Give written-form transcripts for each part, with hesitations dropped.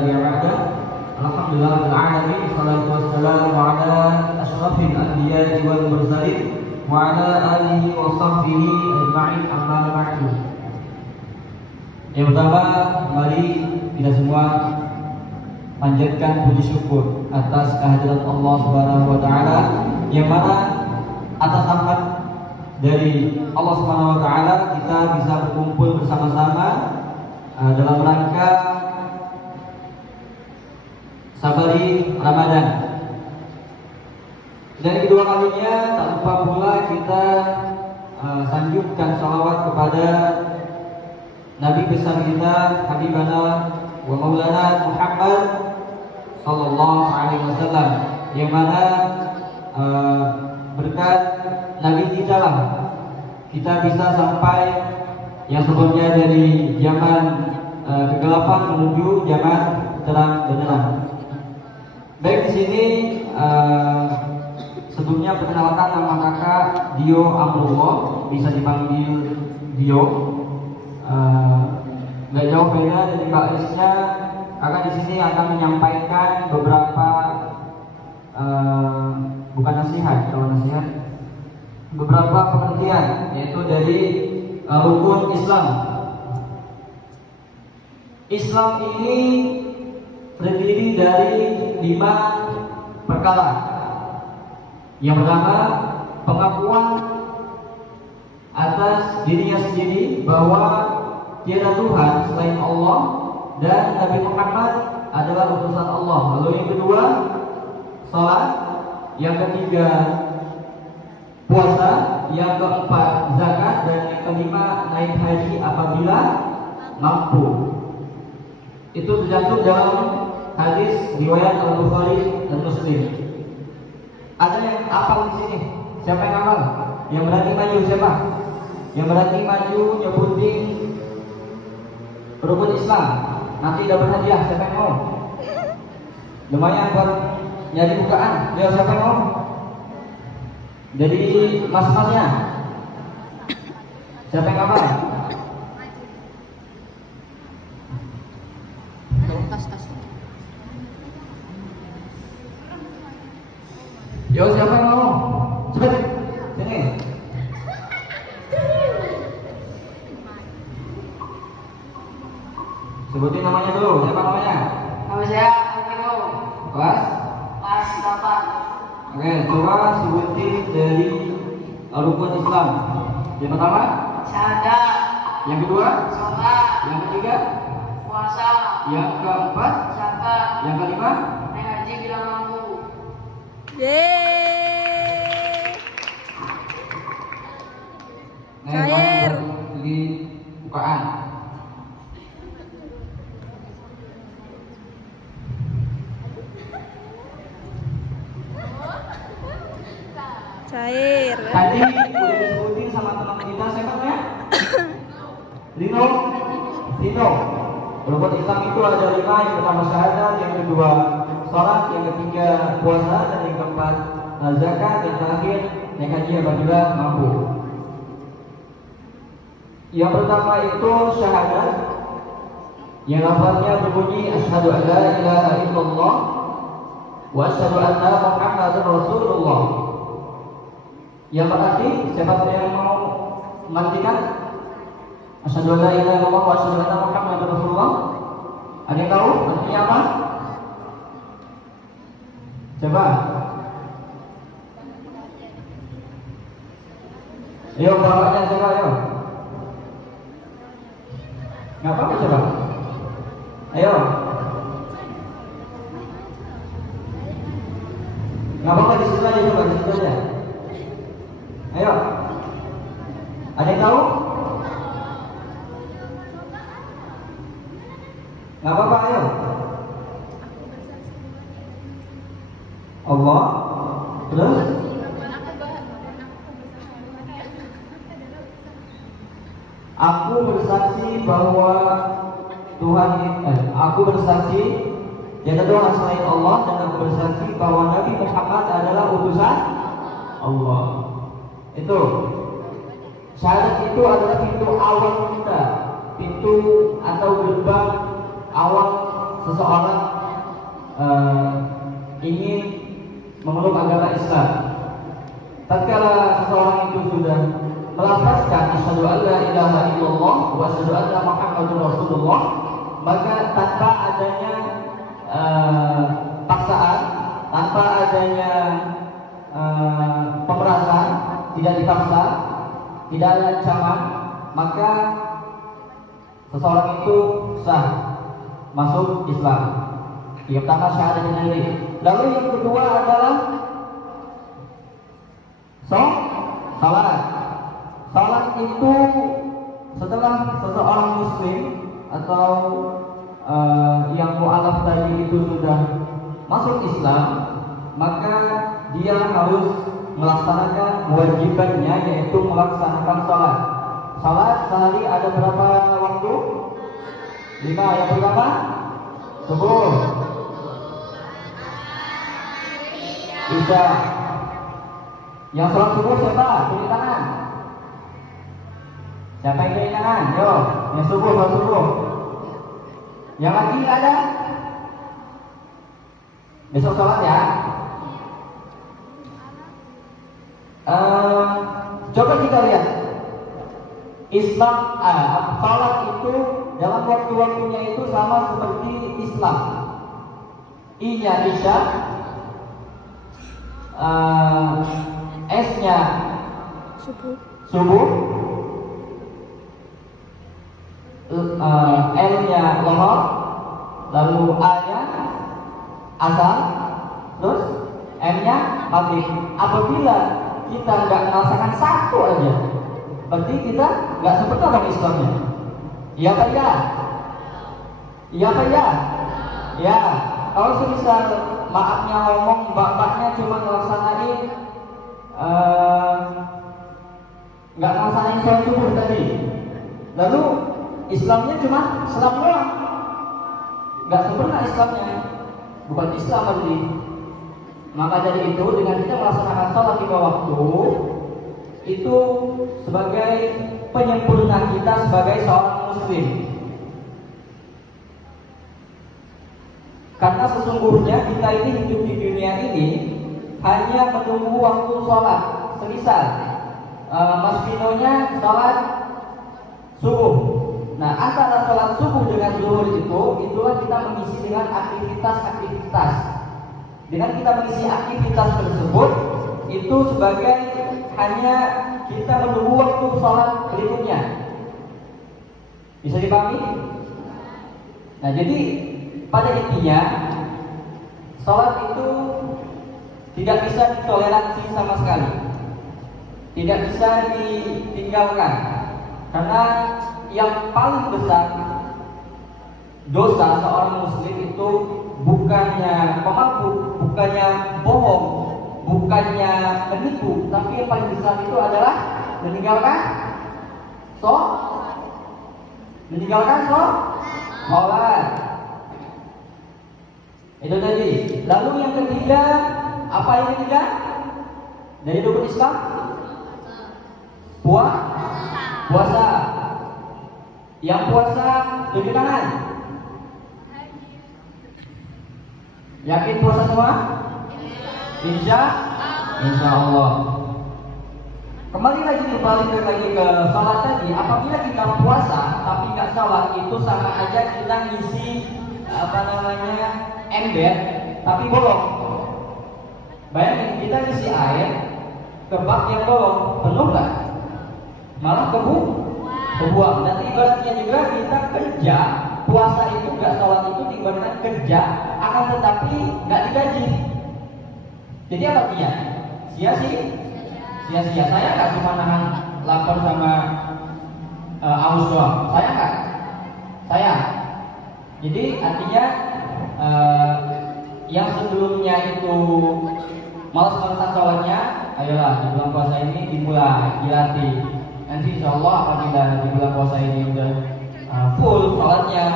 nabiyya ba'da. Alhamdulillahil alamin, wassalatu wassalamu ala asyrafil anbiya'i wal mursalin wa ala alihi wa sahbihi ajma'in, amma ba'du. Yang pertama, mari kita semua panjatkan puji syukur atas kehadiran Allah Subhanahu wa taala, yang mana atas rahmat dari Allah Subhanahu wa taala kita bisa berkumpul bersama-sama dalam rangka sabari Ramadan. Dan kedua kalinya tak lupa pula kita sanjungkan salawat kepada Nabi besar kita, Habibana wa Maulana Muhammad sallallahu alaihi wasallam, yang mana berkat Nabi kita lah kita bisa sampai yang sebelumnya dari zaman kegelapan menuju zaman terang benderang. Baik, di sini sebelumnya perkenalkan nama kakak Dio Amrullah, bisa dipanggil Dio. Nggak jauh beda dari Mbak Risnya. Kakak di sini akan menyampaikan beberapa bukan nasihat, kalau nasihat beberapa pengertian, yaitu dari rukun Islam. Islam ini terdiri dari 5 perkara. Yang pertama, pengakuan atas dirinya sendiri bahwa tiada Tuhan selain Allah dan Nabi Muhammad adalah utusan Allah. Lalu yang kedua, salat. Yang ketiga, puasa. Yang keempat, zakat. Dan yang kelima, naik haji apabila mampu. Itu tercantum dalam hadis riwayat Al-Bukhari dan Muslim. Ada yang hafal di sini? Siapa yang hafal? Yang berani maju siapa? Yang berani maju nyebutin rukun Islam, nanti dapat hadiah. Siapa yang mau? Lumayan buat nyari bukaan. Dia siapa yang mau? Jadi mas-masnya. Siapa yang hafal? Tas. Yo, siapa yang mau? Cepet, sini. Sebutin namanya dulu. Siapa namanya? Nama saya Alvino. Kelas? Kelas 8. Oke, coba sebutin dari rukun Islam. Yang pertama? Syahadat. Yang kedua? Sholat. Yang ketiga? Puasa. Yang keempat? Zakat. Yang kelima? Naik haji bila mampu. Cair. Di bukaan. Cair. Tadi udah disebutin sama teman kita, siapa namanya? Rino. Rukun Islam itu ada 5. Yang pertama syahadat, yang kedua sholat, yang ketiga puasa, dan yang keempat zakat, yang terakhir naik haji apabila mampu. Yang pertama itu syahadat, yang lafaznya berbunyi asyhadu an la ilaha illallah wa asyhadu anna Muhammadar Rasulullah. Yang berarti siapa yang mau mengartikan asyhadu an la ilaha illallah wa asyhadu anna Muhammadar Rasulullah? Ada yang tahu artinya apa? Coba. Ayo bawanya coba, ayo. Nggak apa-apa, coba. Ayo. Nggak apa-apa, di situ aja, coba di situ aja. Ayo. Ada yang tahu? Nggak apa-apa, ayo. Allah. Terus? Aku bersaksi bahwa aku bersaksi tiada Tuhan selain Allah, dan aku bersaksi bahwa Nabi Muhammad adalah utusan Allah. Itu syahadat itu adalah pintu awal kita, pintu atau gerbang awal seseorang ingin memeluk agama Islam, tatkala seseorang itu sudah melafazkan asyhadu an la ilaha illallah wa asyhadu anna muhammadur rasulullah, maka tanpa adanya paksaan, tanpa adanya pemerasan, tidak dipaksa, tidak ada ancaman, maka seseorang itu sah masuk Islam. Yang pertama syahadat ini. Lalu yang kedua adalah salat. Salat itu setelah seseorang muslim atau yang mu'alaf tadi itu sudah masuk Islam, maka dia harus melaksanakan kewajibannya, yaitu melaksanakan salat. Salat sehari ada berapa waktu? 5. Yang pertama subuh, isya. Yang salat subuh siapa? Tunjuk tangan. Siapa yang tunjuk tangan? Yo, yang subuh, salat subuh. Yang lagi ada? Besok salat ya. Coba kita lihat Islam, salat itu dalam waktu-waktunya itu sama seperti Islam. I-nya isya, S-nya subuh, L-nya lohor, lalu A-nya asar, terus M-nya maghrib. Apabila kita nggak merasakan satu aja, berarti kita nggak seperti orang Islamnya. Iya apa ya? Iya apa ya? Ya. Kalau semisal maafnya ngomong, bapaknya cuma ngelaksanain nggak ngelaksanain sholat subuh tadi, lalu Islamnya cuma Islam doang, nggak sempurna Islamnya, bukan Islam berarti. Maka dari itu dengan kita melaksanakan sholat 5 waktu itu sebagai penyempurna kita sebagai seorang muslim. Karena sesungguhnya kita ini hidup di dunia ini hanya menunggu waktu sholat. Semisal Mas Vino-nya sholat subuh. Nah, antara sholat subuh dengan zuhur itu, itulah kita mengisi dengan aktivitas-aktivitas. Dengan kita mengisi aktivitas tersebut, itu sebagai hanya kita menunggu waktu sholat berikutnya. Bisa dipahami? Nah, jadi pada intinya sholat itu tidak bisa ditoleransi sama sekali, tidak bisa ditinggalkan, karena yang paling besar dosa seorang muslim itu bukannya pemabuk, bukannya bohong, bukannya menipu, tapi yang paling besar itu adalah meninggalkan sholat. Itu tadi. Lalu yang ketiga, apa yang ketiga? Dari rukun Islam? Puasa. Yang puasa tunjuk tangan. Yakin puasa semua? Insya Allah. Kembali lagi ke salat tadi. Apabila kita puasa tapi nggak salat, itu sama aja kita ngisi ember tapi bolong. Bayangin kita ngisi air ke bak yang bolong, penuh nggak? Malah kebuang. Dan ibaratnya juga kita kerja, puasa itu nggak salat itu ibaratnya kerja, akan tetapi nggak digaji. Jadi apa dia? Sia-sia. Saya nggak cuma nahan lapar sama aus doang. Saya nggak. Jadi artinya yang sebelumnya itu malas-malasan sholatnya, ayolah di bulan puasa ini dimulai, dilatih. Nanti insya Allah apabila di bulan puasa ini udah full sholatnya,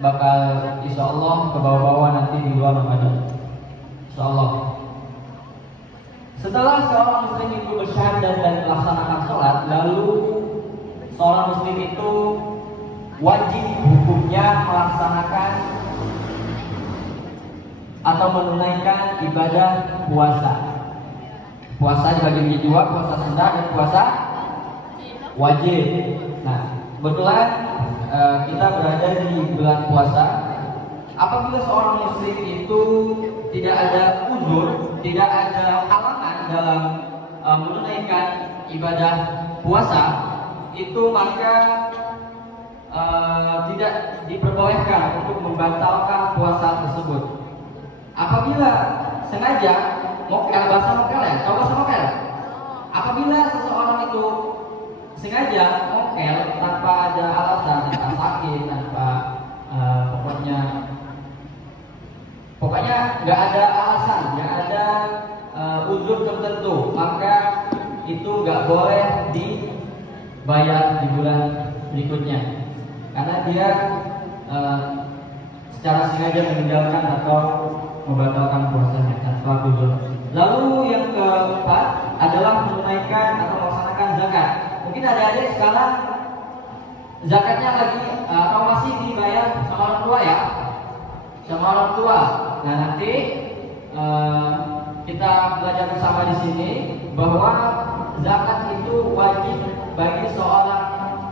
bakal insya Allah ke bawah-bawah nanti di luar Ramadan. Insya Allah. Setelah seorang muslim itu bersyahadat dan melaksanakan sholat, lalu seorang muslim itu wajib hukumnya melaksanakan atau menunaikan ibadah puasa. Puasa dibagi menjadi dua, puasa sunnah dan puasa wajib. Nah, kebetulan kita berada di bulan puasa. Apabila seorang muslim itu tidak ada uzur, tidak ada halangan dalam menunaikan ibadah puasa, itu maka tidak diperbolehkan untuk membatalkan puasa tersebut. Apabila sengaja, bahasa mokel ya, tahu bahasa mokel? Apabila seseorang itu sengaja mokel tanpa ada alasan, tanpa sakit, tanpa pokoknya nggak ada alasan, nggak ada uzur tertentu, maka itu nggak boleh dibayar di bulan berikutnya, karena dia secara sengaja meninggalkan atau membatalkan puasanya tanpa uzur. Lalu yang keempat adalah menunaikan atau melaksanakan zakat. Mungkin adik-adik sekarang zakatnya lagi atau masih dibayar sama orang tua ya, sama orang tua. Nah, nanti kita belajar bersama di sini bahwa zakat itu wajib bagi seorang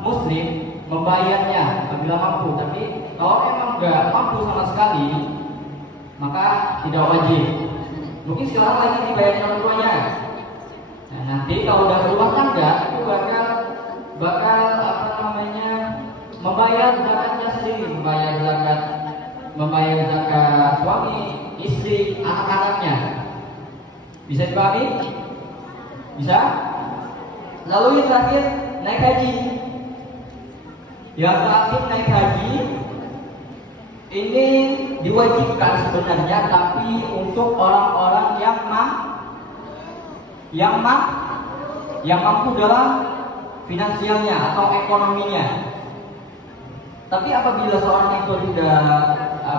muslim membayarnya apabila mampu. Tapi kalau memang nggak mampu sama sekali, maka tidak wajib. Mungkin sekarang lagi dibayarin orang tuanya. Nah, nanti kalau udah berumah tangga itu bakal membayar zakatnya sendiri, membayar zakat suami, istri, anak-anaknya. Bisa dipahami? Bisa? Lalu yang terakhir naik haji. Yang terakhir naik haji ini diwajibkan sebenarnya, tapi untuk orang-orang yang mampu dalam finansialnya atau ekonominya. Tapi apabila seorang itu tidak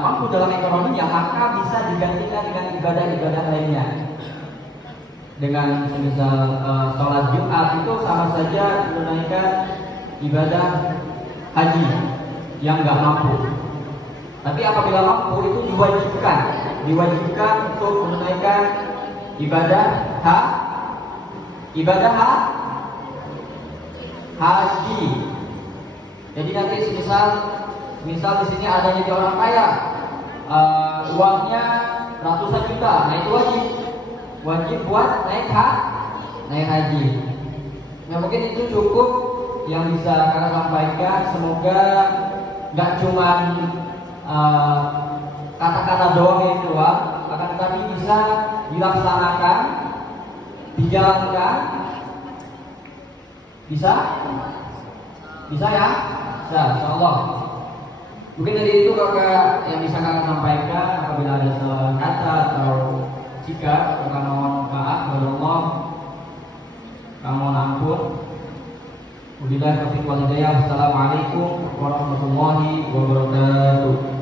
mampu dalam ekonominya, maka bisa digantikan dengan ibadah-ibadah lainnya. Dengan misal sholat Jumat itu sama saja menunaikan ibadah haji yang nggak mampu. Tapi apabila mampu itu diwajibkan untuk menunaikan ibadah haji. Jadi nanti misal di sini ada jadi orang kaya, uangnya ratusan juta, nah itu wajib buat naik haji. Nah, mungkin itu cukup yang bisa kakak sampaikan. Semoga nggak cuma kata-kata doang yang keluar, akan tetapi bisa dilaksanakan, dijalankan. Bisa ya? Bisa, insyaallah. Mungkin dari itu kakak yang bisa kakak sampaikan. Apabila ada salah kata atau jika kakak mohon maaf kepada Allah, kakak mohon ampun. Wabillahi taufiq wal hidayah. Assalamualaikum warahmatullahi wabarakatuh.